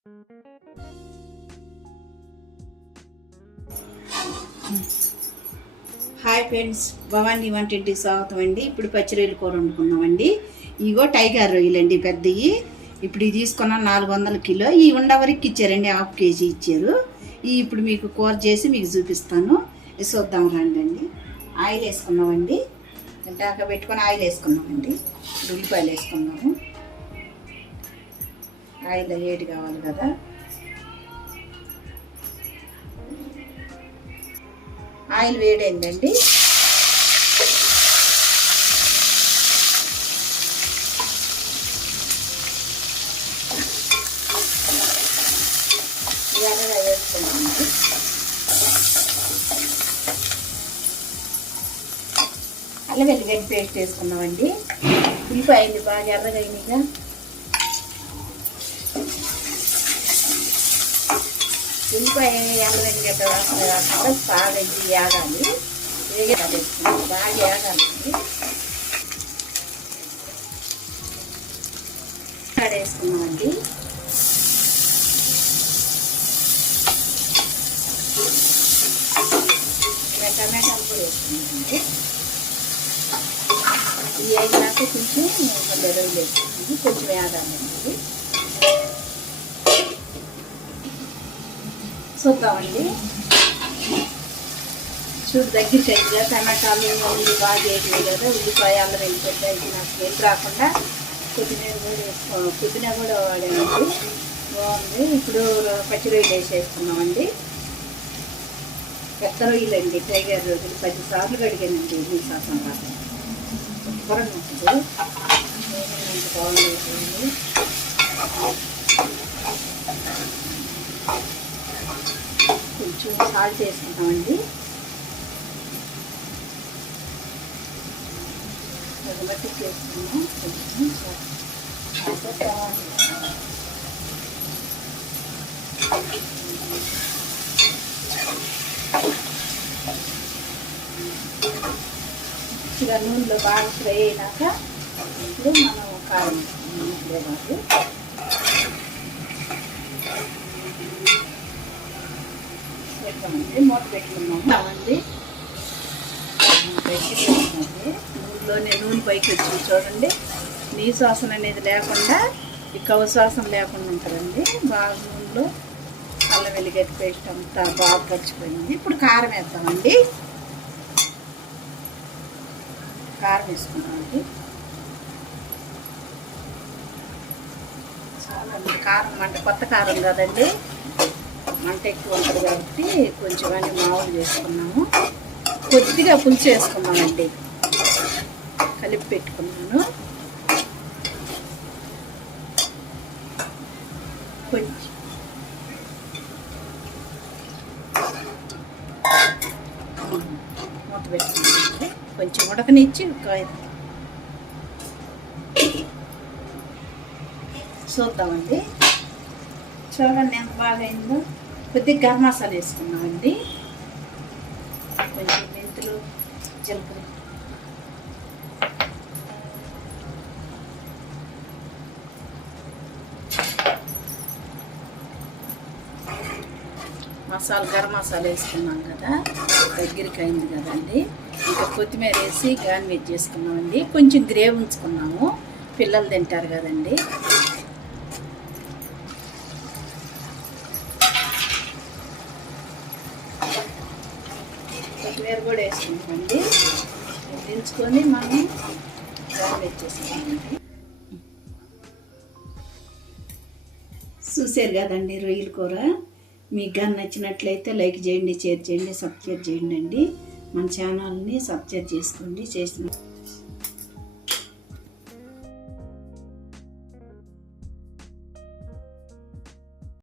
Hi friends, Bhavani వంటింటికి స్వాగతం అండి. ఇప్పుడు పచ్చి రొయ్యల కూర వండుకున్నామండి. ఇగో టైగర్ రొయ్యలండి పెద్దవి. ఇప్పుడు ఇది తీసుకున్నాను 400 కిలో. ఈ ఉండవరకు ఇచ్చారండి, 1/2 కేజీ ఇచ్చారు. ఇప్పుడు మీకు కూర చేసి మీకు చూపిస్తాను. చూద్దాం రండి. ఆయిల్ వేసుకున్నామండి, ఇంటాక పెట్టుకొని ఆయిల్ వేసుకున్నామండి. ఉల్లిపాయలు వేసుకున్నాము. ఆయిల్ వేడి కావాలి కదా. ఆయిల్ వేడైందండి. ఎర్రగా వేసుకున్నామండి. అల్లం వెల్లిగడ్డ పేస్ట్ వేసుకున్నామండి. ఉల్లిపాయలు బాగా ఎర్రగా అయినాయిగా. ఉల్లిపాయ అల్లం వెల్లిగడ్డ కాకుండా బాగా వేగాలి. వేసుకున్నాం, బాగా వేగాలండి. వేసుకున్నామండి. టమాటాలు కూడా వేసుకున్నామండి. ఇవి అయినాక కొంచెం రొయ్యలు వేసుకున్నాము. కొంచెం వేగాలండి. చూద్దామండి. చూడు దగ్గరికి అయిందిగా. టమాటాలు ఉల్లి బాగా వేయలేదు కదా. ఉల్లిపాయ అల్లం వెల్లిగడ్డ ఇది నాకు ఏం రాకుండా పుదీనా కూడా వాడామండి. బాగుంది. ఇప్పుడు పచ్చి రొయ్యలు వేసేసుకున్నామండి. పెద్ద రొయ్యలు అండి, టైగర్ రొయ్యలు 10 సార్లు కడిగానండి. ఈ శాతం రాక శుభ్రంగా ఉంటుంది. బాగుంది. కొంచెం సాల్ట్ వేసుకుంటామండి. బట్టి చేసుకున్నాం. ఇక నూనెలో బాగా ఫ్రై అయినాక ఇప్పుడు మనం కారం వేసుకోవాలి. మూత పెట్టుకున్నామండి. నూనె పైకి వచ్చి చూడండి. నీసు వాసన అనేది లేకుండా, ఈ కవ వాసన లేకుండా ఉంటుందండి. బాగా నూనెలో అల్లం వెల్లిగడ్డ పేస్ట్ అంతా బాగా పచ్చిపోయింది. ఇప్పుడు కారం వేద్దామండి. కారం వేసుకున్నామండి. చాలా కారం అంటే కొత్త కారం కదండి, మంట ఎక్కువ ఉంటుంది కాబట్టి కొంచెం అన్ని మామూలు చేసుకున్నాము. కొద్దిగా పులుసు వేసుకున్నామండి. కలిపి పెట్టుకున్నాను. కొంచెం మూత పెట్టుకున్నామండి. కొంచెం ఉడకనిచ్చి చూద్దామండి. చూడండి ఎంత బాగా అయిందో. కొద్దిగా గరం మసాలా వేసుకున్నామండి. కొంచెం మెంతులు, జీలకర్ర, గరం మసాలా వేసుకున్నాం కదా. దగ్గరికి అయింది కదండి. ఇంకా కొత్తిమీర వేసి గార్నిష్ చేసుకున్నామండి. కొంచెం గ్రేవీ ఉంచుకున్నాము, పిల్లలు తింటారు కదండి. కొత్తిమీర కూడా వేసుకుంటామండి. దించుకొని మనం గార్నిష్ చేసుకుంటామండి. చూసారు కదండి రొయ్యల కూర. మీకు కానీ నచ్చినట్లయితే లైక్ చేయండి, షేర్ చేయండి, సబ్స్క్రైబ్ చేయండి అండి. మన ఛానల్ని సబ్స్క్రైబ్ చేసుకోండి. చేసిన